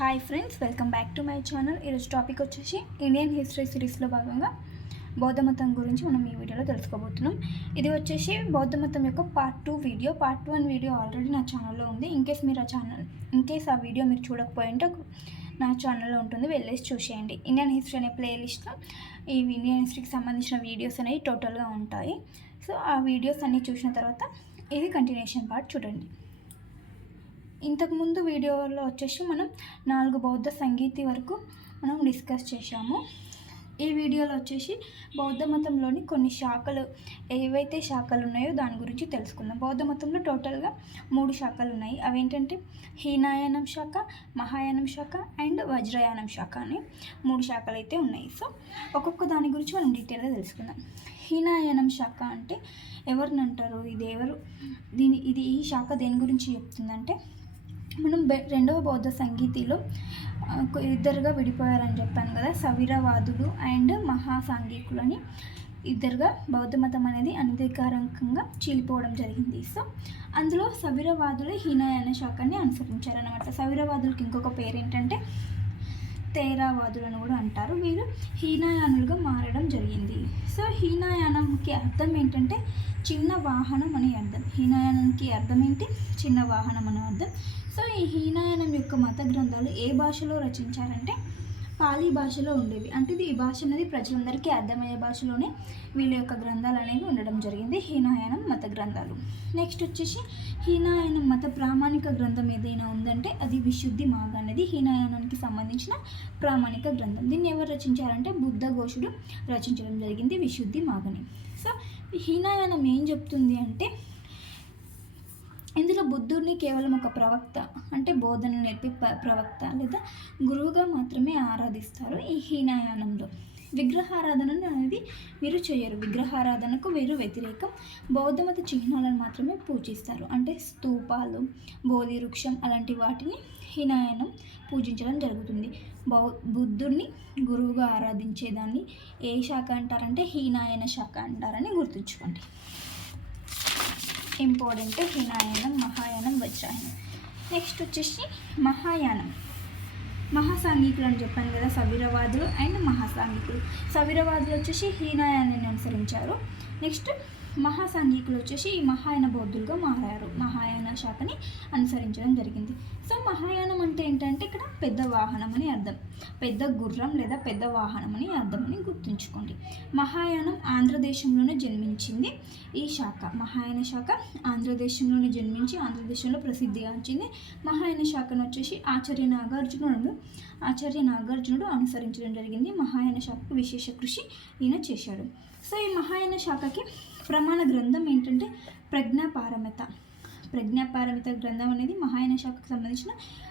Hi friends welcome back to my channel ఈరోజు topic వచ్చేసి Indian history సిరీస్లో భాగంగా బౌద్ధ మతం గురించి మనం ఈ వీడియోలో తెలుసుకోబోతున్నాం. ఇది వచ్చేసి బౌద్ధ మతం యొక్క part two video part one video already నా ఛానల్లో ఉంది. ఇన్కేస్ మీరు ఆ ఛానల్ ఇన్కేస్ ఆ వీడియో మీరు చూడకపోయింటే నా ఛానల్లో ఉంటుంది. వెళ్ళేసి చూసేయండి. ఇండియన్ హిస్టరీ అనే ప్లేలిస్ట్లో ఈ ఇండియన్ హిస్టరీకి సంబంధించిన వీడియోస్ అనేవి టోటల్గా ఉంటాయి. సో ఆ వీడియోస్ అన్నీ చూసిన తర్వాత ఇది కంటిన్యూషన్ పార్ట్ చూడండి. ఇంతకుముందు వీడియోలో వచ్చేసి మనం నాలుగు బౌద్ధ సంగీతి వరకు మనం డిస్కస్ చేశాము. ఈ వీడియోలో వచ్చేసి బౌద్ధ మతంలోని కొన్ని శాఖలు ఏవైతే శాఖలు ఉన్నాయో దాని గురించి తెలుసుకుందాం. బౌద్ధ మతంలో టోటల్గా మూడు శాఖలు ఉన్నాయి. అవేంటంటే హీనాయనం శాఖ మహాయానం శాఖ అండ్ వజ్రయానం శాఖ అని మూడు శాఖలు అయితే ఉన్నాయి. సో ఒక్కొక్క దాని గురించి మనం డీటెయిల్గా తెలుసుకుందాం. హీనాయనం శాఖ అంటే ఎవరిని అంటారు? ఇది ఎవరు? దీని ఇది ఈ శాఖ దేని గురించి చెప్తుందంటే మనం బె రెండవ బౌద్ధ సంగీతిలో ఇద్దరుగా విడిపోయారని చెప్పాను కదా సవిరవాదులు అండ్ మహాసాంఘికులని ఇద్దరుగా బౌద్ధ మతం అనేది అనధికారికంగా చీలిపోవడం జరిగింది. సో అందులో సవిరవాదులు హీనాయన శాఖని అనుసరించారనమాట సవిరవాదులకి ఇంకొక పేరు ఏంటంటే తేరావాదులను కూడా అంటారు. వీరు హీనాయానులుగా మారడం జరిగింది. సో హీనాయానంకి అర్థం ఏంటంటే చిన్న వాహనం అని అర్థం. హీనాయానానికి అర్థం ఏంటి? చిన్న వాహనం అని అర్థం. సో ఈ హీనాయానం యొక్క మత గ్రంథాలు ఏ భాషలో రచించారంటే పాలీ భాషలో ఉండేవి. అంటే ఇది ఈ భాష అనేది ప్రజలందరికీ అర్థమయ్యే భాషలోనే వీళ్ళ యొక్క గ్రంథాలు అనేవి ఉండడం జరిగింది. హీనాయనం మత గ్రంథాలు. నెక్స్ట్ వచ్చేసి హీనాయనం మత ప్రామాణిక గ్రంథం ఏదైనా ఉందంటే అది విశుద్ధి మాగ అనేది హీనాయనానికి సంబంధించిన ప్రామాణిక గ్రంథం. దీన్ని ఎవరు రచించారంటే బుద్ధ ఘోషుడు రచించడం జరిగింది విశుద్ధి మాగని సో హీనాయనం ఏం చెప్తుంది అంటే ఇందులో బుద్ధుడిని కేవలం ఒక ప్రవక్త అంటే బోధన నేర్పే ప్రవక్త లేదా గురువుగా మాత్రమే ఆరాధిస్తారు ఈ హీనాయానంలో. విగ్రహారాధన అనేది వీరు చేయరు. విగ్రహారాధనకు వీరు వ్యతిరేకం బౌద్ధమత చిహ్నాలను మాత్రమే పూజిస్తారు. అంటే స్తూపాలు బోధి వృక్షం అలాంటి వాటిని హీనాయనం పూజించడం జరుగుతుంది. బౌ బుద్ధుడిని గురువుగా ఆరాధించేదాన్ని ఏ శాఖ అంటారంటే హీనాయన శాఖ అంటారని గుర్తుంచుకోండి. ఇంపార్టెంట్ హినాయనం మహాయానం వజ్రాయనం. నెక్స్ట్ వచ్చేసి మహాయానం. మహాసాంఘికులు అని చెప్పాను కదా సవిరవాదులు అండ్ మహాసాంఘికులు. సవిరవాదులు వచ్చేసి హీనాయానాన్ని అనుసరించారు. నెక్స్ట్ మహాసాంఘికులు వచ్చేసి ఈ మహాయాన బౌద్ధులుగా మారారు. మహాయాన శాఖని అనుసరించడం జరిగింది. సో మహాయానం అంటే ఏంటంటే ఇక్కడ పెద్ద వాహనం అని అర్థం. పెద్ద గుర్రం లేదా పెద్ద వాహనం అని అర్థం అని గుర్తుంచుకోండి. మహాయానం ఆంధ్రదేశంలోనే జన్మించింది ఈ శాఖ. మహాయాన శాఖ ఆంధ్రదేశంలోనే జన్మించి ఆంధ్రదేశంలో ప్రసిద్ధిగాంచింది. మహాయాన శాఖను వచ్చేసి ఆచార్య నాగార్జునుడు. ఆచార్య నాగార్జునుడు అనుసరించడం జరిగింది. మహాయాన శాఖకు విశేష కృషి ఈయన చేశాడు. సో ఈ మహాయాన శాఖకి ప్రమాణ గ్రంథం ఏంటంటే ప్రజ్ఞాపారమిత. ప్రజ్ఞాపారమిత గ్రంథం అనేది మహాయాన శాఖకు సంబంధించిన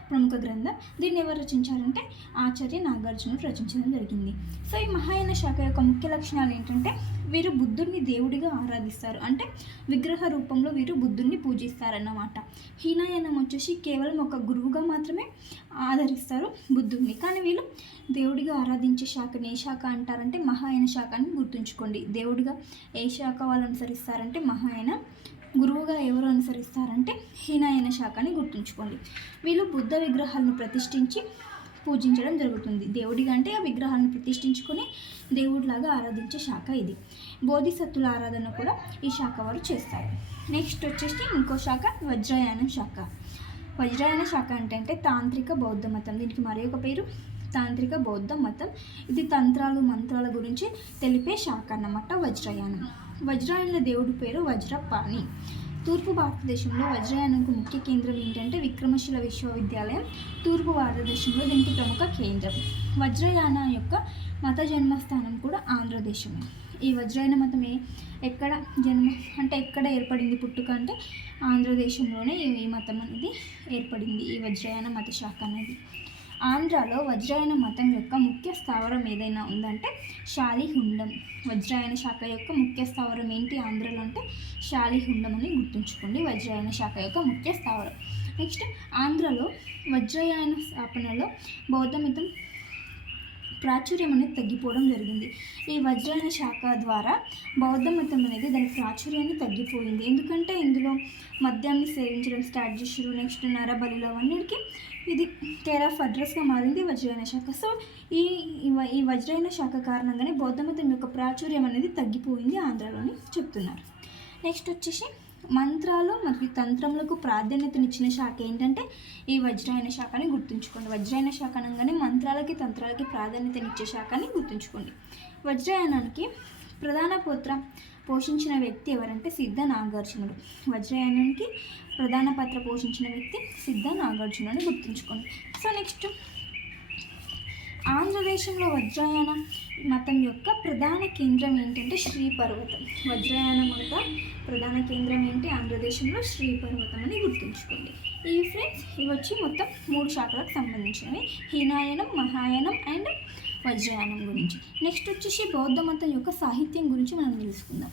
ప్రముఖ గ్రంథం. దీన్ని ఎవరు రచించారంటే ఆచార్య నాగార్జునుడు రచించడం జరిగింది. సో ఈ మహాయాన శాఖ యొక్క ముఖ్య లక్షణాలు ఏంటంటే వీరు బుద్ధుడిని దేవుడిగా ఆరాధిస్తారు. అంటే విగ్రహ రూపంలో వీరు బుద్ధుడిని పూజిస్తారన్నమాట. హీనాయనం వచ్చేసి కేవలం ఒక గురువుగా మాత్రమే ఆదరిస్తారు బుద్ధుడిని కానీ వీళ్ళు దేవుడిగా ఆరాధించే శాఖని ఏ శాఖ అంటారంటే మహాయన శాఖ అని గుర్తుంచుకోండి. దేవుడిగా ఏ శాఖ వాళ్ళు అనుసరిస్తారంటే మహాయన గురువుగా ఎవరు అనుసరిస్తారంటే హీనాయన శాఖని గుర్తుంచుకోండి. వీళ్ళు బుద్ధ విగ్రహాలను ప్రతిష్ఠించి పూజించడం జరుగుతుంది. దేవుడిగా అంటే ఆ విగ్రహాలను ప్రతిష్ఠించుకొని దేవుడిలాగా ఆరాధించే శాఖ ఇది. బోధిసత్తుల ఆరాధన కూడా ఈ శాఖ వారు చేస్తారు. నెక్స్ట్ వచ్చేసి ఇంకో శాఖ వజ్రయానం శాఖ. వజ్రాయన శాఖ అంటే అంటే తాంత్రిక బౌద్ధ మతం. దీనికి మరి ఒక పేరు? తాంత్రిక బౌద్ధ మతం. ఇది తంత్రాలు మంత్రాల గురించి తెలిపే శాఖ అన్నమాట వజ్రయానం. వజ్రాయనుల దేవుడి పేరు వజ్రపాణి. తూర్పు భారతదేశంలో వజ్రయానంకు ముఖ్య కేంద్రం ఏంటంటే విక్రమశిల విశ్వవిద్యాలయం. తూర్పు భారతదేశంలో దీనికి ప్రముఖ కేంద్రం. వజ్రయాన యొక్క మత జన్మస్థానం కూడా ఆంధ్రదేశమే. ఈ వజ్రయాన మతం ఏ- ఎక్కడ జన్మ అంటే ఎక్కడ ఏర్పడింది పుట్టుక అంటే ఆంధ్రదేశంలోనే ఈ ఈ మతం అనేది ఏర్పడింది. ఈ వజ్రయాన మత శాఖ అనేది. ఆంధ్రాలో వజ్రాయన మతం యొక్క ముఖ్య స్థావరం ఏదైనా ఉందంటే శాలిహుండం. వజ్రాయన శాఖ యొక్క ముఖ్య స్థావరం ఏంటి ఆంధ్రలో అంటే శాలిహుండం అని గుర్తుంచుకోండి. వజ్రాయన శాఖ యొక్క ముఖ్య స్థావరం. నెక్స్ట్ ఆంధ్రలో వజ్రయాన స్థాపనలో బౌద్ధమితం ప్రాచుర్యం అనేది తగ్గిపోవడం జరిగింది. ఈ వజ్రాయన శాఖ ద్వారా బౌద్ధ మతం అనేది దాని ప్రాచుర్యాన్ని తగ్గిపోయింది. ఎందుకంటే ఇందులో మద్యాన్ని సేవించడం స్టార్ట్ చేసారు నెక్స్ట్ నరబలిలో అవన్నిటికీ ఇది కేర్ ఆఫ్ అడ్రస్గా మారింది వజ్రాయన శాఖ. సో ఈ ఈ వ- ఈ వజ్రాయన శాఖ కారణంగానే బౌద్ధ మతం యొక్క ప్రాచుర్యం అనేది తగ్గిపోయింది ఆంధ్రాలోని చెప్తున్నారు. నెక్స్ట్ వచ్చేసి మంత్రాలు మరియు తంత్రములకు ప్రాధాన్యతనిచ్చిన శాఖ ఏంటంటే ఈ వజ్రాయన శాఖని గుర్తుంచుకోండి. వజ్రాయన శాఖ అనగానే మంత్రాలకి తంత్రాలకి ప్రాధాన్యతనిచ్చే శాఖని గుర్తుంచుకోండి. వజ్రాయనానికి ప్రధాన పోత్ర పోషించిన వ్యక్తి ఎవరంటే సిద్ధ నాగార్జునుడు. వజ్రాయనానికి ప్రధాన పాత్ర పోషించిన వ్యక్తి సిద్ధ నాగార్జునుడు గుర్తుంచుకోండి. So next. ఆంధ్రదేశంలో వజ్రయాన మతం యొక్క ప్రధాన కేంద్రం ఏంటంటే శ్రీ పర్వతం వజ్రయాన మత ప్రధాన కేంద్రం ఏంటి? ఆంధ్రదేశంలో శ్రీ పర్వతం అని గుర్తుంచుకోండి. ఈ ఫ్రెండ్స్ ఇవి వచ్చి మొత్తం మూడు శాఖలకు సంబంధించినవి. హీనాయనం మహాయనం అండ్ వజ్రయానం గురించి. నెక్స్ట్ వచ్చేసి బౌద్ధ మతం యొక్క సాహిత్యం గురించి మనం తెలుసుకుందాం.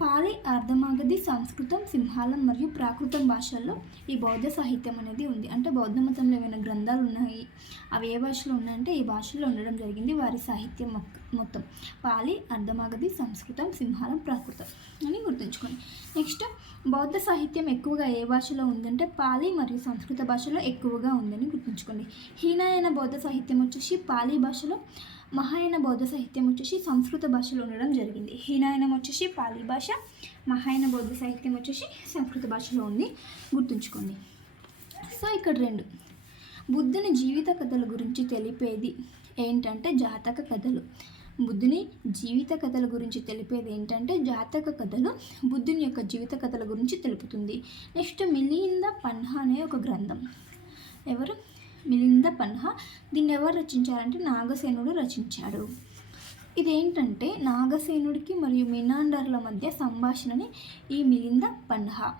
పాలి అర్ధమాగధి సంస్కృతం సింహాలం మరియు ప్రాకృతం భాషల్లో ఈ బౌద్ధ సాహిత్యం అనేది ఉంది. అంటే బౌద్ధ మతంలో ఏమైనా గ్రంథాలు ఉన్నాయి? అవి ఏ భాషలో ఉన్నాయంటే ఈ భాషలో ఉండడం జరిగింది వారి సాహిత్యం మొత్తం. పాలి అర్ధమాగధి సంస్కృతం సింహాలం ప్రాకృతం. అని గుర్తుంచుకోండి. నెక్స్ట్ బౌద్ధ సాహిత్యం ఎక్కువగా ఏ భాషలో ఉందంటే పాలి మరియు సంస్కృత భాషలో ఎక్కువగా ఉందని గుర్తుంచుకోండి. హీనాయన బౌద్ధ సాహిత్యం వచ్చేసి పాలి భాషలో మహాయన బౌద్ధ సాహిత్యం వచ్చేసి సంస్కృత భాషలో ఉండడం జరిగింది. హీనాయనం వచ్చేసి పాలి భాష మహాయన బౌద్ధ సాహిత్యం వచ్చేసి సంస్కృత భాషలో ఉంది గుర్తుంచుకోండి. సో ఇక్కడ రెండు. బుద్ధుని జీవిత కథల గురించి తెలిపేది ఏంటంటే జాతక కథలు. బుద్ధుని జీవిత కథల గురించి తెలిపేది ఏంటంటే జాతక కథలు బుద్ధుని యొక్క జీవిత కథల గురించి తెలుపుతుంది. నెక్స్ట్ మిలింద పన్హా అనే ఒక గ్రంథం. ఎవరు? మిలింద పన్హా. దీన్ని ఎవరు రచించారంటే నాగసేనుడు రచించాడు. ఇదేంటంటే నాగసేనుడికి మరియు మినాండర్ల మధ్య సంభాషణని ఈ మిలింద పన్హా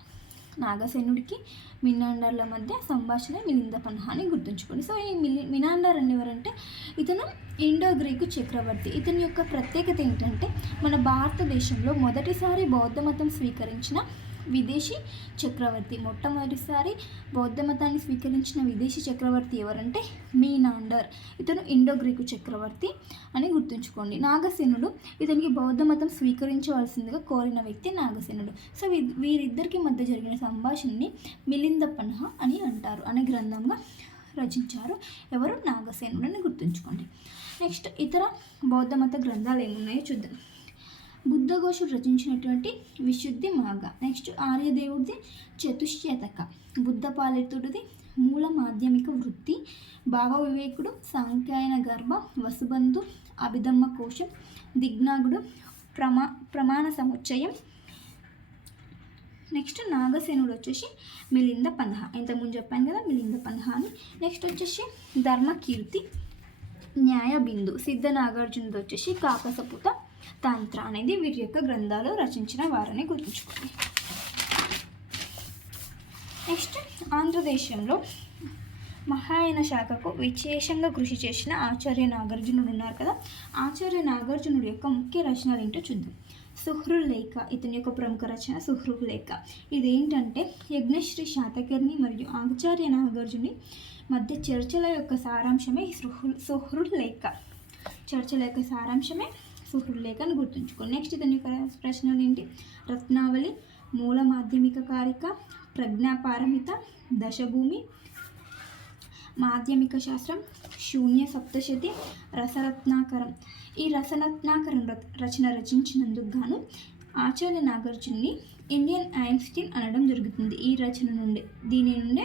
నాగసేనుడికి మినాండర్ల మధ్య సంభాషణ మిలింద పన్హా అని గుర్తుంచుకోండి. సో ఈ మిలి మినాండర్ అనేవారంటే ఇతను ఇండో గ్రీకు చక్రవర్తి. ఇతని యొక్క ప్రత్యేకత ఏంటంటే మన భారతదేశంలో మొదటిసారి బౌద్ధ మతం స్వీకరించిన విదేశీ చక్రవర్తి. మొట్టమొదటిసారి బౌద్ధ మతాన్ని స్వీకరించిన విదేశీ చక్రవర్తి ఎవరంటే మీనాండర్. ఇతను ఇండో గ్రీకు చక్రవర్తి అని గుర్తుంచుకోండి. నాగసేనుడు ఇతనికి బౌద్ధ మతం స్వీకరించవలసిందిగా కోరిన వ్యక్తి నాగసేనుడు. సో వీ- వీరిద్దరికి మధ్య జరిగిన సంభాషణని మిలింద పన్హ అని అంటారు అనే గ్రంథంగా రచించారు ఎవరు? నాగసేనుడు అని గుర్తుంచుకోండి. నెక్స్ట్ ఇతర బౌద్ధ మత గ్రంథాలు ఏమున్నాయో చూద్దాం. బుద్ధఘోషుడు రచించినటువంటి విశుద్ధి మాగ నెక్స్ట్ ఆర్యదేవుడిది చతుశ్శతక బుద్ధపాలితుడిది మూల మాధ్యమిక వృత్తి. భావ వివేకుడు సాంఖ్యాయన గర్భ వసుబంధు అభిధమ్మ కోశం దిగ్నాగుడు ప్రమా ప్రమాణ సముచ్చయం. నెక్స్ట్ నాగసేనుడు వచ్చేసి మిలింద పన్హ ఇంతకుముందు చెప్పాను కదా మిలింద పన్హ అని. నెక్స్ట్ వచ్చేసి ధర్మకీర్తి న్యాయ బిందు సిద్ధ నాగార్జునుడు వచ్చేసి కాకసపుత తంత్ర అనేది వీరి యొక్క గ్రంథాలు రచించిన వారని గుర్తుంచుకోండి. నెక్స్ట్ ఆంధ్రదేశంలో మహాయన శాఖకు విశేషంగా కృషి చేసిన ఆచార్య నాగార్జునుడు ఉన్నారు కదా. ఆచార్య నాగార్జునుడి యొక్క ముఖ్య రచనలు ఏంటో చూద్దాం. సుహృల్ లేఖ ఇతని యొక్క ప్రముఖ రచన సుహృల్ లేఖ. ఇదేంటంటే యజ్ఞశ్రీ శాతకర్ణి మరియు ఆచార్య నాగార్జుని మధ్య చర్చల యొక్క సారాంశమే సుహృ సుహృల్ లేఖ. చర్చల యొక్క సారాంశమే సుహృల్ లేక అని గుర్తుంచుకోండి. నెక్స్ట్ ఇతని యొక్క ప్రశ్నలు ఏంటి? రత్నావళి మూల మాధ్యమిక కారిక ప్రజ్ఞాపారమిత దశభూమి మాధ్యమిక శాస్త్రం శూన్య సప్తశతి రసరత్నాకరం. ఈ రసరత్నాకరం రచన రచించినందుకు గాను ఆచార్య నాగార్జున్ని ఇండియన్ ఐన్స్టీన్ అనడం జరుగుతుంది. ఈ రచన నుండి దీని నుండే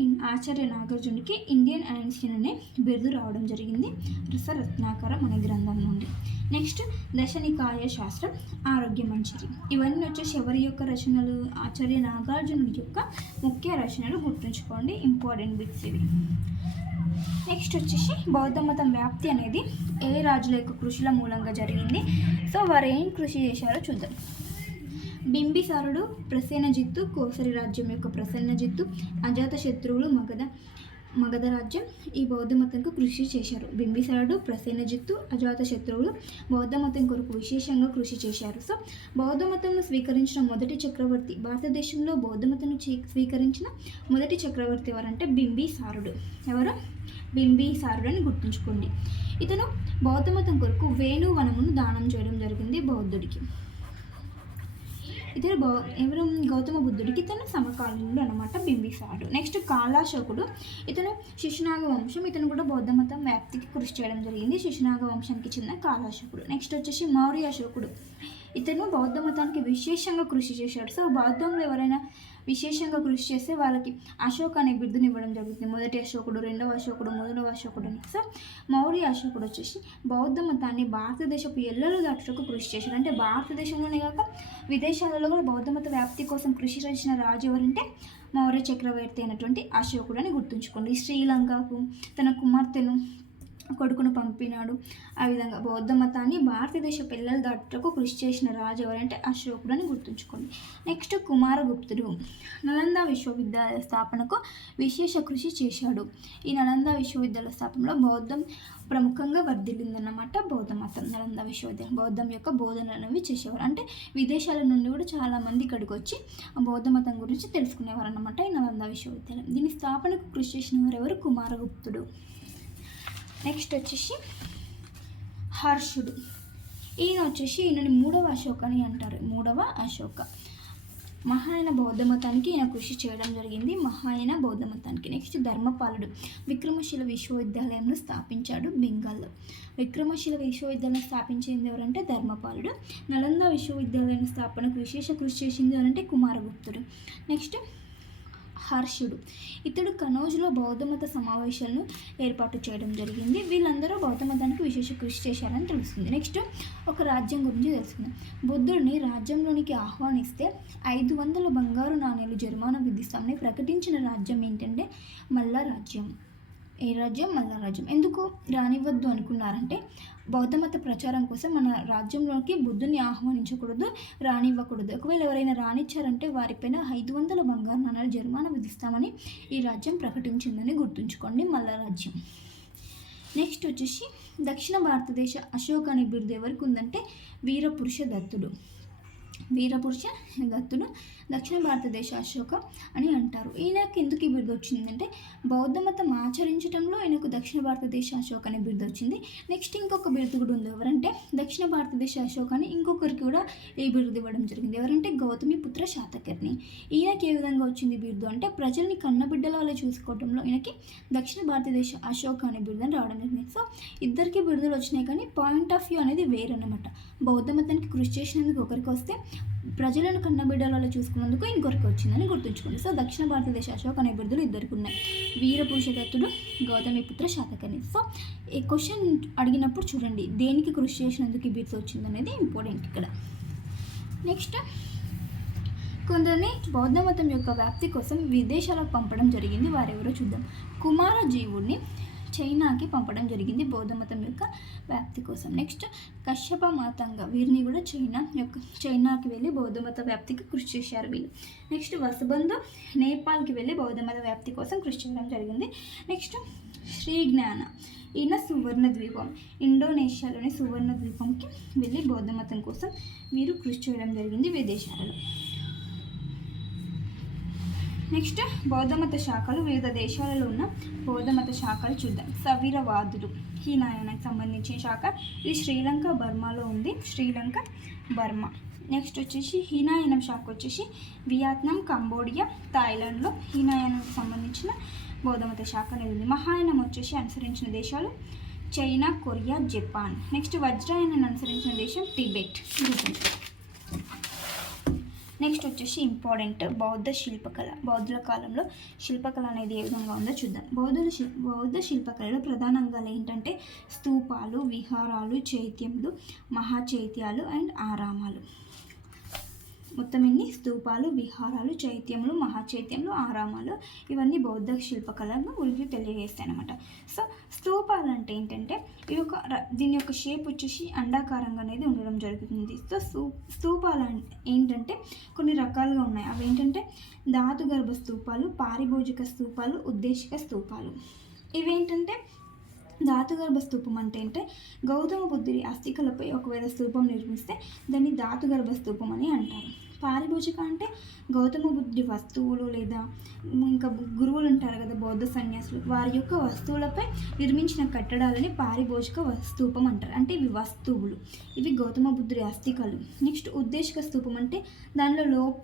ఆచార్య నాగార్జునికి ఇండియన్ ఐన్స్టీన్ అనే బిరుదు రావడం జరిగింది. రసరత్నాకరం అనే గ్రంథం నుండి. నెక్స్ట్ దశనికాయ శాస్త్రం ఆరోగ్య మంచిది. ఇవన్నీ వచ్చేసి ఎవరి యొక్క రచనలు? ఆచార్య నాగార్జునుడి యొక్క ముఖ్య రచనలు గుర్తుంచుకోండి. ఇంపార్టెంట్ బిట్స్ ఇవి. నెక్స్ట్ వచ్చేసి బౌద్ధ మతం వ్యాప్తి అనేది ఏ రాజుల యొక్క కృషుల మూలంగా జరిగింది? సో వారు ఏం కృషి చేశారో చూద్దాం. బింబిసారుడు ప్రసేనజిత్తు కోసరి రాజ్యం యొక్క ప్రసన్నజిత్తు అజాత శత్రువులు మగధ మగధ రాజ్యం ఈ బౌద్ధ మతంకు కృషి చేశారు. బింబిసారుడు ప్రసేనజిత్తు అజాత శత్రువులు బౌద్ధ మతం కొరకు విశేషంగా కృషి చేశారు. సో బౌద్ధ మతంను స్వీకరించిన మొదటి చక్రవర్తి భారతదేశంలో బౌద్ధ మతంను స్వీకరించిన మొదటి చక్రవర్తి ఎవరంటే బింబిసారుడు. ఎవరు? బింబిసారుడు అని గుర్తుంచుకోండి. ఇతను బౌద్ధ మతం కొరకు వేణువనమును దానం చేయడం జరిగింది బౌద్ధుడికి. ఇతను గౌ ఎవరు? గౌతమ బుద్ధుడికి ఇతను సమకాలీనుడు అనమాట బింబిసారుడు నెక్స్ట్ కాళాశోకుడు. ఇతను శిశునాగ వంశం ఇతను కూడా బౌద్ధ మతం వ్యాప్తికి కృషి చేయడం జరిగింది. శిశునాగ వంశానికి చెందిన కాళాశోకుడు. నెక్స్ట్ వచ్చేసి మౌర్య అశోకుడు ఇతను బౌద్ధ మతానికి విశేషంగా కృషి చేశాడు. సో బౌద్ధంలో ఎవరైనా విశేషంగా కృషి చేస్తే వాళ్ళకి అశోక్ అనే బిరుదుని ఇవ్వడం జరుగుతుంది. మొదటి అశోకుడు రెండవ అశోకుడు మూడవ అశోకుడు సో మౌర్య అశోకుడు వచ్చేసి బౌద్ధ మతాన్ని భారతదేశపు ఎల్లలు దాటుటకు కృషి చేశాడు. అంటే భారతదేశంలోనే కాక విదేశాలలో కూడా బౌద్ధ మత వ్యాప్తి కోసం కృషి చేసిన రాజు ఎవరంటే మౌర్య చక్రవర్తి అయినటువంటి అశోకుడు అని గుర్తుంచుకోండి. శ్రీలంకకు తన కుమార్తెను కొడుకును పంపినాడు. ఆ విధంగా బౌద్ధ మతాన్ని భారతదేశ పిల్లల దాటకు కృషి చేసిన రాజు ఎవరంటే అశోకుడు అని గుర్తుంచుకోండి. నెక్స్ట్ కుమారగుప్తుడు. నలంద విశ్వవిద్యాలయ స్థాపనకు విశేష కృషి చేశాడు. ఈ నలంద విశ్వవిద్యాలయ స్థాపనలో బౌద్ధం ప్రముఖంగా వర్ధిల్లిందన్నమాట బౌద్ధ మతం. నలంద విశ్వవిద్యాలయం బౌద్ధం యొక్క బోధనలు అనేవి చేసేవారు. అంటే విదేశాల నుండి కూడా చాలామంది ఇక్కడికి వచ్చి ఆ బౌద్ధ మతం గురించి తెలుసుకునేవారు అన్నమాట ఈ నలంద విశ్వవిద్యాలయం. దీని స్థాపనకు కృషి చేసిన వారు ఎవరు? కుమారగుప్తుడు. నెక్స్ట్ వచ్చేసి హర్షుడు. ఈయన వచ్చేసి ఈయనని మూడవ అశోక అని అంటారు. మూడవ అశోక. మహాయన బౌద్ధ మతానికి ఈయన కృషి చేయడం జరిగింది. మహాయన బౌద్ధ మతానికి నెక్స్ట్ ధర్మపాలుడు. విక్రమశిల విశ్వవిద్యాలయంను స్థాపించాడు బెంగాల్లో. విక్రమశిల విశ్వవిద్యాలయం స్థాపించింది ఎవరంటే ధర్మపాలుడు. నలంద విశ్వవిద్యాలయం స్థాపనకు విశేష కృషి చేసింది ఎవరంటే కుమారగుప్తుడు. నెక్స్ట్ హర్షుడు. ఇతడు కనోజ్లో బౌద్ధమత సమావేశాలను ఏర్పాటు చేయడం జరిగింది. వీళ్ళందరూ బౌద్ధమతానికి విశేష కృషి చేశారని తెలుస్తుంది. నెక్స్ట్ ఒక రాజ్యం గురించి తెలుసుకుందాం. బుద్ధుడిని రాజ్యంలోనికి ఆహ్వానిస్తే ఐదు వందల బంగారు నాణేలు జరిమానా విధిస్తామని ప్రకటించిన రాజ్యం ఏంటంటే మల్ల రాజ్యం. ఏ రాజ్యం? మల్ల రాజ్యం. ఎందుకు రానివ్వద్దు అనుకున్నారంటే బౌద్ధమత ప్రచారం కోసం మన రాజ్యంలోకి బుద్ధుని ఆహ్వానించకూడదు రానివ్వకూడదు. ఒకవేళ ఎవరైనా రానిచ్చారంటే వారిపైన ఐదు వందల బంగారు నాణాలు జరిమానా విధిస్తామని ఈ రాజ్యం ప్రకటించిందని గుర్తుంచుకోండి. మల్ల రాజ్యం. నెక్స్ట్ వచ్చేసి దక్షిణ భారతదేశ అశోక్ అనే బిరుదు ఎవరికి ఉందంటే వీరపురుష దత్తుడు. వీరపురుష దత్తుడు దక్షిణ భారతదేశ అశోక అని అంటారు. ఈయనకు ఎందుకు ఈ బిరుదు వచ్చిందంటే బౌద్ధ మతం ఆచరించడంలో ఈయనకు దక్షిణ భారతదేశ అశోక్ అనే బిరుదు వచ్చింది. నెక్స్ట్ ఇంకొక బిరుదు కూడా ఉంది. ఎవరంటే దక్షిణ భారతదేశ అశోక్ అని ఇంకొకరికి కూడా ఈ బిరుదు ఇవ్వడం జరిగింది. ఎవరంటే గౌతమి పుత్ర శాతకర్ణి. ఈయనకి ఏ విధంగా వచ్చింది బిరుదు అంటే ప్రజల్ని కన్నబిడ్డల వల్ల చూసుకోవడంలో ఈయనకి దక్షిణ భారతదేశ అశోక్ అనే బిరుదు అని రావడం జరిగింది. సో ఇద్దరికి బిరుదులు వచ్చినాయి కానీ పాయింట్ ఆఫ్ వ్యూ అనేది వేరన్నమాట. బౌద్ధ మతానికి కృషి చేసినందుకు ఒకరికి వస్తే ప్రజలను కన్నబిడ్డల చూసుకున్నందుకు ఇంకొకరికి వచ్చిందని గుర్తుంచుకోండి. సో దక్షిణ భారతదేశ అశోక అనే ఇద్దరికి ఉన్నాయి వీరపురుషదత్తుడు దత్తుడు శాతకని సో ఈ క్వశ్చన్ అడిగినప్పుడు చూడండి దేనికి కృషి చేసినందుకు ఈ బిరుదు వచ్చింది అనేది ఇంపార్టెంట్ ఇక్కడ. నెక్స్ట్ కొందరిని బౌద్ధ మతం యొక్క వ్యాప్తి కోసం విదేశాలకు పంపడం జరిగింది. వారెవరో చూద్దాం. కుమారజీవుడిని చైనాకి పంపడం జరిగింది బౌద్ధ మతం యొక్క వ్యాప్తి కోసం. నెక్స్ట్ కశ్యప మాతంగ. వీరిని కూడా చైనా యొక్క చైనాకి వెళ్ళి బౌద్ధ మత వ్యాప్తికి కృషి చేశారు వీళ్ళు. నెక్స్ట్ వసుబంధు నేపాల్కి వెళ్ళి బౌద్ధ మత వ్యాప్తి కోసం కృషి చేయడం జరిగింది. నెక్స్ట్ శ్రీ జ్ఞాన. ఈయన సువర్ణ ద్వీపం. ఇండోనేషియాలోని సువర్ణ ద్వీపంకి వెళ్ళి బౌద్ధ మతం కోసం వీరు కృషి చేయడం జరిగింది విదేశాలలో. నెక్స్ట్ బౌద్ధమత శాఖలు వివిధ దేశాలలో ఉన్న బౌద్ధమత శాఖలు చూద్దాం. సవీరవాదులు. హీనాయనకు సంబంధించిన శాఖ. ఇది శ్రీలంక బర్మాలో ఉంది. శ్రీలంక బర్మా. నెక్స్ట్ వచ్చేసి హీనాయనం శాఖ వచ్చేసి వియత్నాం కంబోడియా థాయిలాండ్లో హీనాయనంకి సంబంధించిన బౌద్ధమత శాఖ అనేది ఉంది. మహాయనం వచ్చేసి అనుసరించిన దేశాలు చైనా కొరియా జపాన్. నెక్స్ట్ వజ్రాయనాన్ని అనుసరించిన దేశం టిబెట్. నెక్స్ట్ వచ్చేసి ఇంపార్టెంట్ బౌద్ధ శిల్పకళ. బౌద్ధుల కాలంలో శిల్పకళ అనేది ఏ విధంగా ఉందో చూద్దాం. బౌద్ధుల శిల్ బౌద్ధ శిల్పకళలో ప్రధానంగా ఏంటంటే స్తూపాలు విహారాలు చైత్యములు మహాచైత్యాలు అండ్ ఆరామాలు. మొత్తం ఇన్ని స్తూపాలు విహారాలు చైత్యములు మహాచైత్యములు ఆరామాలు ఇవన్నీ బౌద్ధ శిల్పకళను గురించి తెలియజేస్తాయి అనమాట సో స్తూపాలు అంటే ఏంటంటే ఇవి ఒక దీని యొక్క షేప్ వచ్చేసి అండాకారంగా అనేది ఉండడం జరుగుతుంది. సో స్తూ స్తూపాలు ఏంటంటే కొన్ని రకాలుగా ఉన్నాయి. అవి ఏంటంటే ధాతు గర్భ స్తూపాలు పారిభోజిక స్తూపాలు ఉద్దేశిక స్తూపాలు ఇవేంటంటే ధాతుగర్భ స్థూపం అంటే అంటే గౌతమ బుద్ధుడి అస్థికలపై ఒకవేళ స్థూపం నిర్మిస్తే దాన్ని ధాతుగర్భ స్థూపం అని అంటారు. పారిభోజిక అంటే గౌతమ బుద్ధి వస్తువులు లేదా ఇంకా గురువులు ఉంటారు కదా బౌద్ధ సన్యాసులు వారి యొక్క వస్తువులపై నిర్మించిన కట్టడాలని పారిభోజిక స్థూపం అంటారు. అంటే ఇవి వస్తువులు. ఇవి గౌతమ బుద్ధుడి అస్థికలు. నెక్స్ట్ ఉద్దేశిక స్థూపం అంటే దానిలో లో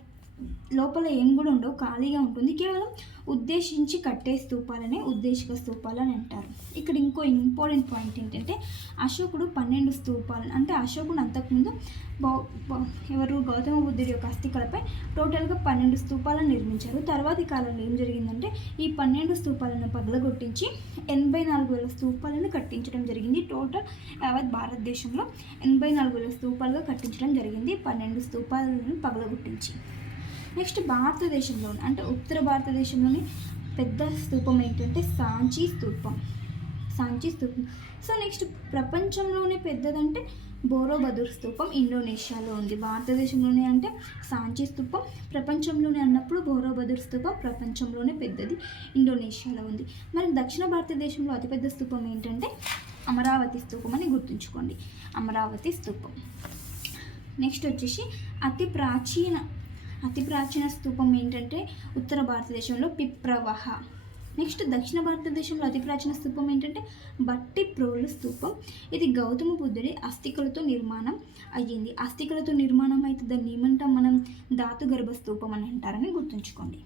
లోపల ఏం కూడా ఉండవు ఖాళీగా ఉంటుంది. కేవలం ఉద్దేశించి కట్టే స్తూపాలనే ఉద్దేశిక స్తూపాలు అని అంటారు. ఇక్కడ ఇంకో ఇంపార్టెంట్ పాయింట్ ఏంటంటే అశోకుడు పన్నెండు స్తూపాలు అంటే అశోకుడు అంతకుముందు బౌ- ఎవరు? గౌతమ బుద్ధుడి యొక్క అస్థికలపై టోటల్గా పన్నెండు స్తూపాలను నిర్మించారు. తర్వాతి కాలంలో ఏం జరిగిందంటే ఈ పన్నెండు స్తూపాలను పగలగొట్టించి ఎనభై నాలుగు వేల స్తూపాలను కట్టించడం జరిగింది. టోటల్ యావత్ భారతదేశంలో ఎనభై నాలుగు వేల స్తూపాలుగా కట్టించడం జరిగింది పన్నెండు స్తూపాలను పగలగొట్టించి. నెక్స్ట్ భారతదేశంలో అంటే ఉత్తర భారతదేశంలోని పెద్ద స్థూపం ఏంటంటే సాంచి స్థూపం. సాంచి స్థూపం. సో నెక్స్ట్ ప్రపంచంలోనే పెద్దదంటే బోరోబదుర్ స్థూపం ఇండోనేషియాలో ఉంది. భారతదేశంలోనే అంటే సాంచి స్థూపం ప్రపంచంలోనే అన్నప్పుడు బోరోబదుర్ స్థూపం ప్రపంచంలోనే పెద్దది ఇండోనేషియాలో ఉంది. మరి దక్షిణ భారతదేశంలో అతిపెద్ద స్థూపం ఏంటంటే అమరావతి స్థూపం అని గుర్తుంచుకోండి. అమరావతి స్థూపం. నెక్స్ట్ వచ్చేసి అతి ప్రాచీన అతి ప్రాచీన స్తూపం ఏంటంటే ఉత్తర భారతదేశంలో పిప్రవహ. నెక్స్ట్ దక్షిణ భారతదేశంలో అతి ప్రాచీన స్తూపం ఏంటంటే బట్టి ప్రోలు స్తూపం ఇది గౌతమ బుద్ధుడి అస్థికలతో నిర్మాణం అయ్యింది. అస్థికలతో నిర్మాణం అయితే దాన్ని ఏమంటాం మనం? ధాతు గర్భ స్తూపం అని అంటారని గుర్తుంచుకోండి.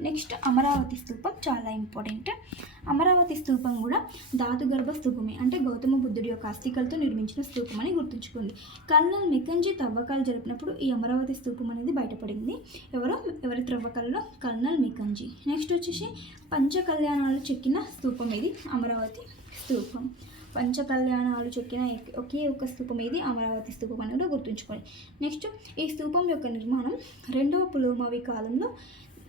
నెక్స్ట్ అమరావతి స్థూపం చాలా ఇంపార్టెంట్. అమరావతి స్థూపం కూడా ధాతుగర్భ స్థూపమే. అంటే గౌతమ బుద్ధుడి యొక్క అస్థికలతో నిర్మించిన స్థూపం అని గుర్తుంచుకోండి. కల్నల్ మెకంజీ తవ్వకాలు జరిపినప్పుడు ఈ అమరావతి స్థూపం అనేది బయటపడింది. ఎవరో ఎవరి త్రవ్వకాలలో కల్నల్ మెకంజీ నెక్స్ట్ వచ్చేసి పంచకళ్యాణాలు చెక్కిన స్థూపం ఇది అమరావతి స్థూపం. పంచకళ్యాణాలు చెక్కిన ఒకే ఒక స్థూపం ఇది అమరావతి స్థూపం అని కూడా గుర్తుంచుకోండి. నెక్స్ట్ ఈ స్థూపం యొక్క నిర్మాణం రెండవ పులోమవి కాలంలో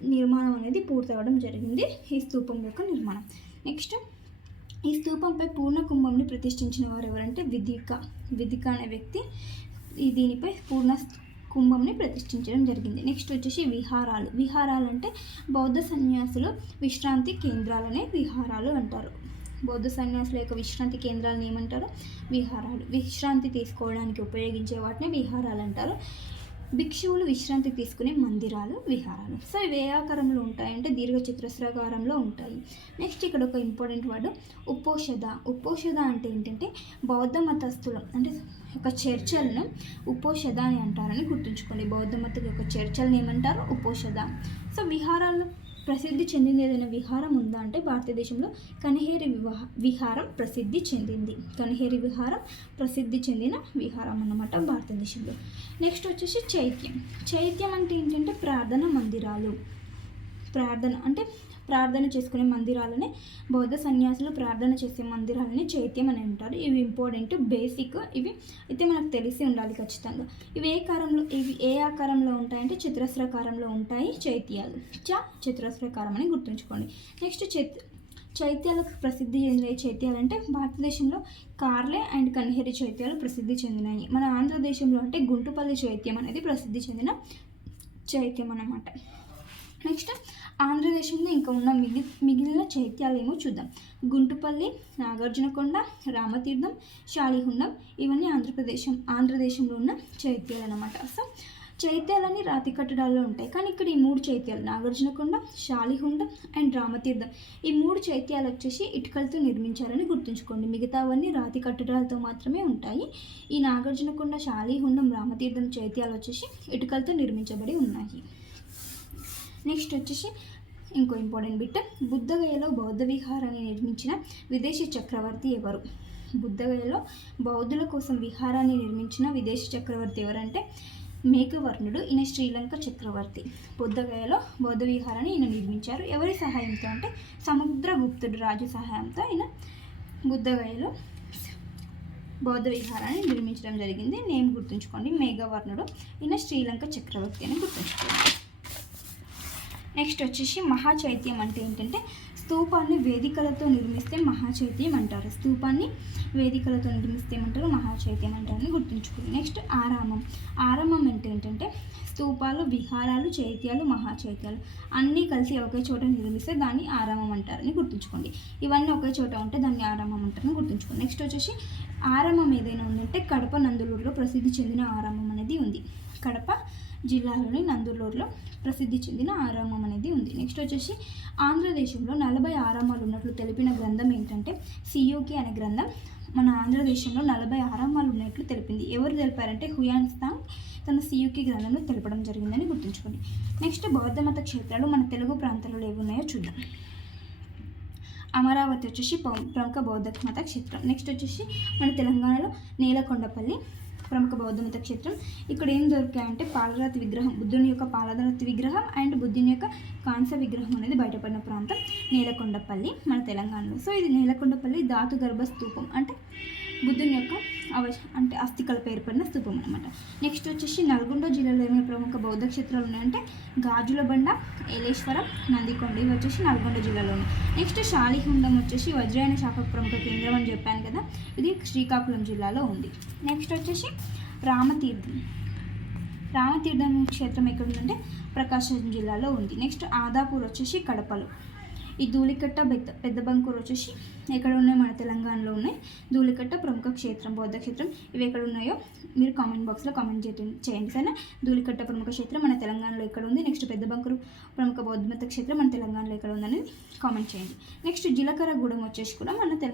నిర్మాణం అనేది పూర్తవడం జరిగింది ఈ స్తూపం యొక్క నిర్మాణం. నెక్స్ట్ ఈ స్తూపంపై పూర్ణ కుంభంని ప్రతిష్ఠించిన వారు ఎవరంటే విధిక విధిక అనే వ్యక్తి ఈ దీనిపై పూర్ణ కుంభంని ప్రతిష్ఠించడం జరిగింది. నెక్స్ట్ వచ్చేసి విహారాలు. విహారాలు అంటే బౌద్ధ సన్యాసులు విశ్రాంతి కేంద్రాలనే విహారాలు అంటారు. బౌద్ధ సన్యాసుల యొక్క విశ్రాంతి కేంద్రాలను ఏమంటారు? విహారాలు. విశ్రాంతి తీసుకోవడానికి ఉపయోగించే వాటిని విహారాలు అంటారు. భిక్షువులు విశ్రాంతి తీసుకునే మందిరాలు విహారాలు. సో ఇవి ఏ ఆకారంలో ఉంటాయంటే దీర్ఘ చతురస్రాకారంలో ఉంటాయి. నెక్స్ట్ ఇక్కడ ఒక ఇంపార్టెంట్ వర్డ్ ఉపోషధ. ఉపోషధ అంటే ఏంటంటే బౌద్ధ మతస్థులు అంటే ఒక చర్చలను ఉపోషధ అని అంటారని గుర్తుంచుకోండి. బౌద్ధ మత యొక్క చర్చలను ఏమంటారు? ఉపోషధ. సో విహారాలు ప్రసిద్ధి చెందింది ఏదైనా విహారం ఉందా అంటే భారతదేశంలో కనిహేరి వివాహ విహారం ప్రసిద్ధి చెందింది. కనిహేరి విహారం ప్రసిద్ధి చెందిన విహారం అన్నమాట భారతదేశంలో. నెక్స్ట్ వచ్చేసి చైత్యం. చైత్యం అంటే ఏంటంటే ప్రార్థన మందిరాలు. ప్రార్థన అంటే ప్రార్థన చేసుకునే మందిరాలని బౌద్ధ సన్యాసులు ప్రార్థన చేసే మందిరాలని చైత్యం అని అంటారు. ఇవి ఇంపార్టెంట్ బేసిక్ ఇవి. అయితే మనకు తెలిసి ఉండాలి ఖచ్చితంగా. ఇవి ఏ కారంలో ఇవి ఏ ఆకారంలో ఉంటాయంటే చతురస్రాకారంలో ఉంటాయి చైత్యాలు. చ చతురస్రాకారం అని గుర్తుంచుకోండి. నెక్స్ట్ చైత్ చైత్యాలకు ప్రసిద్ధి చెందిన చైత్యాలు అంటే భారతదేశంలో కార్లే అండ్ కన్హేరి చైత్యాలు ప్రసిద్ధి చెందినాయి మన ఆంధ్రదేశంలో అంటే గుంటుపల్లి చైత్యం అనేది ప్రసిద్ధి చెందిన చైత్యం అన్నమాట. నెక్స్ట్ ఆంధ్రదేశంలో ఇంకా ఉన్న మిగి మిగిలిన చైత్యాలు ఏమో చూద్దాం. గుంటుపల్లి నాగార్జునకొండ రామతీర్థం శాలిహుండం ఇవన్నీ ఆంధ్రప్రదేశం ఆంధ్రదేశంలో ఉన్న చైత్యాలు అన్నమాట సో చైత్యాలన్నీ రాతి కట్టడాల్లో ఉంటాయి. కానీ ఇక్కడ ఈ మూడు చైత్యాలు నాగార్జునకొండ శాలిహుండం అండ్ రామతీర్థం ఈ మూడు చైత్యాలు వచ్చేసి ఇటుకలతో నిర్మించాలని గుర్తుంచుకోండి. మిగతావన్నీ రాతి కట్టడాలతో మాత్రమే ఉంటాయి. ఈ నాగార్జునకొండ శాలిహుండం రామతీర్థం చైత్యాలు వచ్చేసి ఇటుకలతో నిర్మించబడి ఉన్నాయి. నెక్స్ట్ వచ్చేసి ఇంకో ఇంపార్టెంట్ బిట్. బుద్ధగయలో బౌద్ధ విహారాన్ని నిర్మించిన విదేశీ చక్రవర్తి ఎవరు? బుద్ధగయలో బౌద్ధుల కోసం విహారాన్ని నిర్మించిన విదేశీ చక్రవర్తి ఎవరంటే మేఘవర్ణుడు ఈయన శ్రీలంక చక్రవర్తి. బుద్ధగయలో బౌద్ధ విహారాన్ని ఈయన నిర్మించారు. ఎవరి సహాయంతో అంటే సముద్రగుప్తుడు రాజు సహాయంతో ఈయన బుద్ధగయలో బౌద్ధ విహారాన్ని నిర్మించడం జరిగింది. నేమ్ గుర్తుంచుకోండి. మేఘవర్ణుడు ఈయన శ్రీలంక చక్రవర్తి అని గుర్తుంచుకోండి. నెక్స్ట్ వచ్చేసి మహాచైత్యం అంటే ఏంటంటే స్తూపాన్ని వేదికలతో నిర్మిస్తే మహాచైత్యం అంటారు. స్తూపాన్ని వేదికలతో నిర్మిస్తే ఏమంటారు? మహాచైత్యం అంటారని గుర్తుంచుకోండి. నెక్స్ట్ ఆరామం. ఆరామం అంటే ఏంటంటే స్తూపాలు విహారాలు చైత్యాలు మహాచైత్యాలు అన్నీ కలిసి ఒకే చోట నిర్మిస్తే దాన్ని ఆరామం అంటారని గుర్తుంచుకోండి. ఇవన్నీ ఒకే చోట ఉంటే దాన్ని ఆరామం అంటారని గుర్తుంచుకోండి. నెక్స్ట్ వచ్చేసి ఆరామం ఏదైనా ఉందంటే కడప నందులూరులో ప్రసిద్ధి చెందిన ఆరామం అనేది ఉంది. కడప జిల్లాలోని నందులూరులో ప్రసిద్ధి చెందిన ఆరామం అనేది ఉంది. నెక్స్ట్ వచ్చేసి ఆంధ్రదేశంలో నలభై ఆరామాలు ఉన్నట్లు తెలిపిన గ్రంథం ఏంటంటే సియోకి అనే గ్రంథం. మన ఆంధ్రదేశంలో నలభై ఆరామాలు ఉన్నట్లు తెలిపింది. ఎవరు తెలిపారంటే హుయాన్ తన సియుకి గ్రంథంలో తెలపడం జరిగిందని గుర్తుంచుకోండి. నెక్స్ట్ బౌద్ధ మత క్షేత్రాలు మన తెలుగు ప్రాంతాలలో ఏవి ఉన్నాయో చూద్దాం. అమరావతి వచ్చేసి ప్రముఖ బౌద్ధ మత క్షేత్రం. నెక్స్ట్ వచ్చేసి మన తెలంగాణలో నేలకొండపల్లి ప్రముఖ బౌద్ధ మత క్షేత్రం. ఇక్కడ ఏం దొరికాయంటే పాలరాతి విగ్రహం బుద్ధుని యొక్క పాలరాతి విగ్రహం అండ్ బుద్ధుని యొక్క కాంస విగ్రహం అనేది బయటపడిన ప్రాంతం నేలకొండపల్లి మన తెలంగాణలో. సో ఇది నేలకొండపల్లి ధాతు గర్భ స్తూపం అంటే బుద్ధుని యొక్క అవశ అంటే అస్థికలపై ఏర్పడిన స్థూపం అనమాట నెక్స్ట్ వచ్చేసి నల్గొండ జిల్లాలో ఏమైనా ప్రముఖ బౌద్ధ క్షేత్రాలు ఉన్నాయంటే గాజుల బండ ఏలేశ్వరం నందికొండ ఇవి వచ్చేసి నల్గొండ జిల్లాలో నెక్స్ట్ శాలిహుండం వచ్చేసి వజ్రాయన శాఖ ప్రముఖ కేంద్రం అని చెప్పాను కదా ఇది శ్రీకాకుళం జిల్లాలో ఉంది. నెక్స్ట్ వచ్చేసి రామతీర్థం. రామతీర్థం క్షేత్రం ఎక్కడ ఉందంటే ప్రకాశం జిల్లాలో ఉంది. నెక్స్ట్ ఆదాపూర్ వచ్చేసి కడపలో. ఈ ధూళికట్ట పెద్ద పెద్ద బంకూరు వచ్చేసి ఎక్కడ ఉన్నాయి మన తెలంగాణలో ఉన్నాయి. ధూళికట్ట ప్రముఖ క్షేత్రం బౌద్ధ క్షేత్రం. ఇవి ఎక్కడ ఉన్నాయో మీరు కామెంట్ బాక్స్లో కామెంట్ చేయండి సరే ధూళికట్ట ప్రముఖ క్షేత్రం మన తెలంగాణలో ఎక్కడ ఉంది నెక్స్ట్ పెద్ద బంకూరు ప్రముఖ బౌద్ధమత క్షేత్రం మన తెలంగాణలో ఎక్కడ ఉందని కామెంట్ చేయండి. నెక్స్ట్ జీలకర్రగూడెం వచ్చేసి కూడా మన తెల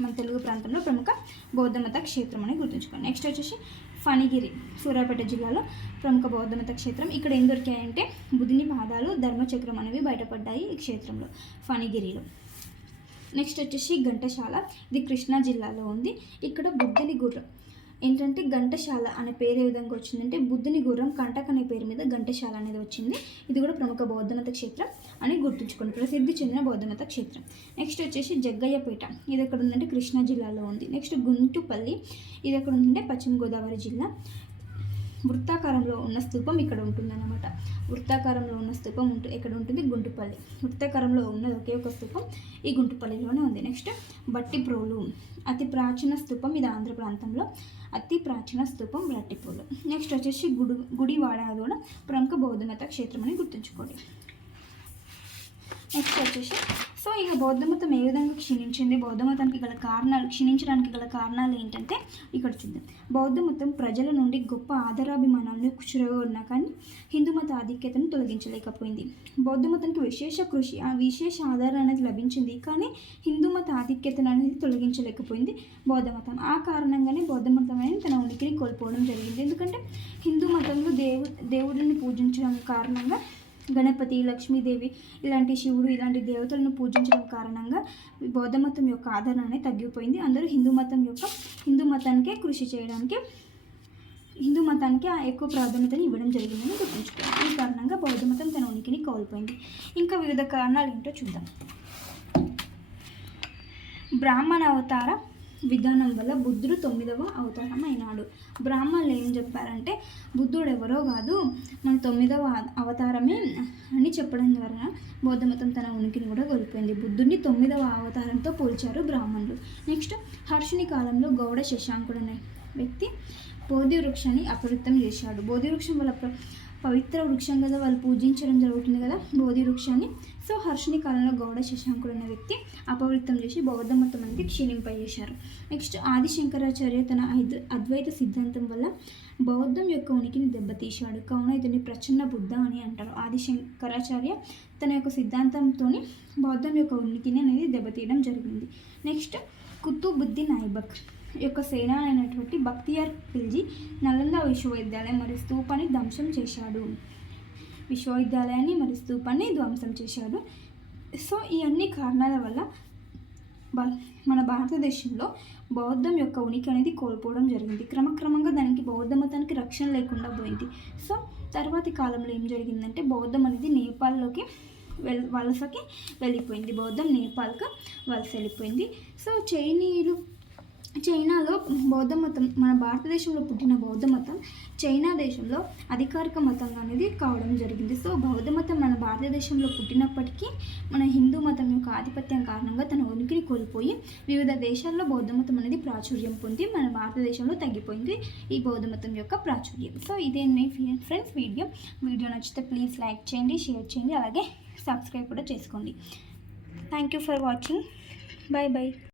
మన తెలుగు ప్రాంతంలో ప్రముఖ బౌద్ధమత క్షేత్రం అని గుర్తుంచుకోండి. నెక్స్ట్ వచ్చేసి ఫణిగిరి సూర్యాపేట జిల్లాలో ప్రముఖ బౌద్ధమత క్షేత్రం. ఇక్కడ ఏం దొరికాయంటే బుద్ధిని పాదాలు ధర్మచక్రం అనేవి బయటపడ్డాయి ఈ క్షేత్రంలో ఫణిగిరిలో. నెక్స్ట్ వచ్చేసి ఘంటశాల ఇది కృష్ణా జిల్లాలో ఉంది. ఇక్కడ బుద్ధుని గుర్రం ఏంటంటే ఘంటశాల అనే పేరు ఏ విధంగా వచ్చిందంటే బుద్ధుని గుర్రం కంటక్ అనే పేరు మీద ఘంటశాల అనేది వచ్చింది. ఇది కూడా ప్రముఖ బౌద్ధమత క్షేత్రం అని గుర్తుంచుకోండి. ప్రసిద్ధి చెందిన బౌద్ధమత క్షేత్రం. నెక్స్ట్ వచ్చేసి జగ్గయ్యపేట. ఇది ఎక్కడ ఉందంటే కృష్ణా జిల్లాలో ఉంది. నెక్స్ట్ గుంటుపల్లి. ఇది ఎక్కడ ఉందంటే పశ్చిమ గోదావరి జిల్లా. వృత్తాకారంలో ఉన్న స్థూపం ఇక్కడ ఉంటుందన్నమాట. వృత్తాకారంలో ఉన్న స్థూపం ఉంటు ఇక్కడ ఉంటుంది? గుంటుపల్లి. వృత్తాకారంలో ఉన్నది ఒకే ఒక స్థూపం ఈ గుంటుపల్లిలోనే ఉంది. నెక్స్ట్ బట్టిప్రోలు. అతి ప్రాచీన స్థూపం ఇది ఆంధ్ర ప్రాంతంలో. అతి ప్రాచీన స్థూపం బట్టిప్రోలు. నెక్స్ట్ వచ్చేసి గుడి గుడివాడ కూడా ప్రముఖ బౌద్ధమత క్షేత్రం అని గుర్తుంచుకోండి. నెక్స్ట్ వచ్చేసి సో ఇక బౌద్ధ మతం ఏ విధంగా క్షీణించింది? బౌద్ధ మతానికి గల కారణాలు క్షీణించడానికి గల కారణాలు ఏంటంటే ఇక్కడ చూద్దాం. బౌద్ధ మతం ప్రజల నుండి గొప్ప ఆధారాభిమానాలను చురగొన్నా కానీ హిందూ మత ఆధిక్యతను తొలగించలేకపోయింది. బౌద్ధ మతానికి విశేష కృషి ఆ విశేష ఆధారం అనేది లభించింది. కానీ హిందూ మత ఆధిక్యతను అనేది తొలగించలేకపోయింది బౌద్ధ మతం ఆ కారణంగానే బౌద్ధ మతం అనేది తన ఉనికిని కోల్పోవడం జరిగింది. ఎందుకంటే హిందూ మతంలో దేవు దేవుడిని పూజించడం కారణంగా గణపతి లక్ష్మీదేవి ఇలాంటి శివుడు ఇలాంటి దేవతలను పూజించడం కారణంగా బౌద్ధ మతం యొక్క ఆదరణ తగ్గిపోయింది. అందరూ హిందూ మతం యొక్క హిందూ మతానికే కృషి చేయడానికి హిందూ మతానికి ఎక్కువ ప్రాధాన్యతను ఇవ్వడం జరిగిందని గుర్తుంచుకోవాలి ఈ కారణంగా బౌద్ధ మతం తన ఉనికిని కోల్పోయింది. ఇంకా వివిధ కారణాలు ఏంటో చూద్దాం. బ్రాహ్మణ అవతార విధానం వల్ల బుద్ధుడు తొమ్మిదవ అవతారం అయినాడు. బ్రాహ్మణులు ఏం చెప్పారంటే బుద్ధుడు ఎవరో కాదు మన తొమ్మిదవ అవతారమే అని చెప్పడం ద్వారా బౌద్ధమతం తన ఉనికిని కూడా కోల్పోయింది. బుద్ధుడిని తొమ్మిదవ అవతారంతో పోల్చారు బ్రాహ్మణులు. నెక్స్ట్ హర్షుని కాలంలో గౌడ శశాంకుడు అనే వ్యక్తి బోధి వృక్షాన్ని అపవిత్రం చేశాడు. బోధి వృక్షం వల్ల పవిత్ర వృక్షం కదా వాళ్ళు పూజించడం జరుగుతుంది కదా బోధి వృక్షాన్ని. సో హర్షుని కాలంలో గౌడ శశాంకుడు అనే వ్యక్తి అపవిత్రం చేసి బౌద్ధ మతం అనేది క్షీణింపజేశారు. నెక్స్ట్ ఆది శంకరాచార్య తన అద్వైత సిద్ధాంతం వల్ల బౌద్ధం యొక్క ఉనికిని దెబ్బతీశాడు. కావున ఇతని ప్రచన్న బుద్ధ అని అంటారు. ఆది శంకరాచార్య తన యొక్క సిద్ధాంతంతో బౌద్ధం యొక్క ఉనికిని అనేది దెబ్బతీయడం జరిగింది. నెక్స్ట్ కుతుబుద్దీన్ ఐబక్. యొక్క సేన అయినటువంటి బక్తియార్ ఖిల్జీ నలంద విశ్వవిద్యాలయం మరియు స్తూపాన్ని ధ్వంసం చేశాడు. విశ్వవిద్యాలయాన్ని మరియు స్తూపాన్ని ధ్వంసం చేశాడు. సో ఈ అన్ని కారణాల వల్ల మన భారతదేశంలో బౌద్ధం యొక్క ఉనికి అనేది కోల్పోవడం జరిగింది. క్రమక్రమంగా దానికి బౌద్ధ మతానికి రక్షణ లేకుండా పోయింది. సో తర్వాతి కాలంలో ఏం జరిగిందంటే బౌద్ధం అనేది నేపాల్లోకి వెల్ వలసకి వెళ్ళిపోయింది. బౌద్ధం నేపాల్కి వలస వెళ్ళిపోయింది. సో చైనీయులు చైనాలో బౌద్ధ మతం మన భారతదేశంలో పుట్టిన బౌద్ధ మతం చైనా దేశంలో అధికారిక మతంగా అనేది కావడం జరిగింది. సో బౌద్ధ మతం మన భారతదేశంలో పుట్టినప్పటికీ మన హిందూ మతం యొక్క ఆధిపత్యం కారణంగా తన ఉనికిని కోల్పోయి వివిధ దేశాల్లో బౌద్ధ మతం అనేది ప్రాచుర్యం పొంది మన భారతదేశంలో తగ్గిపోయింది ఈ బౌద్ధ మతం యొక్క ప్రాచుర్యం. సో ఇదే ఫ్రెండ్స్ వీడియో. వీడియో నచ్చితే ప్లీజ్ లైక్ చేయండి షేర్ చేయండి అలాగే సబ్స్క్రైబ్ కూడా చేసుకోండి. Thank you for watching. Bye bye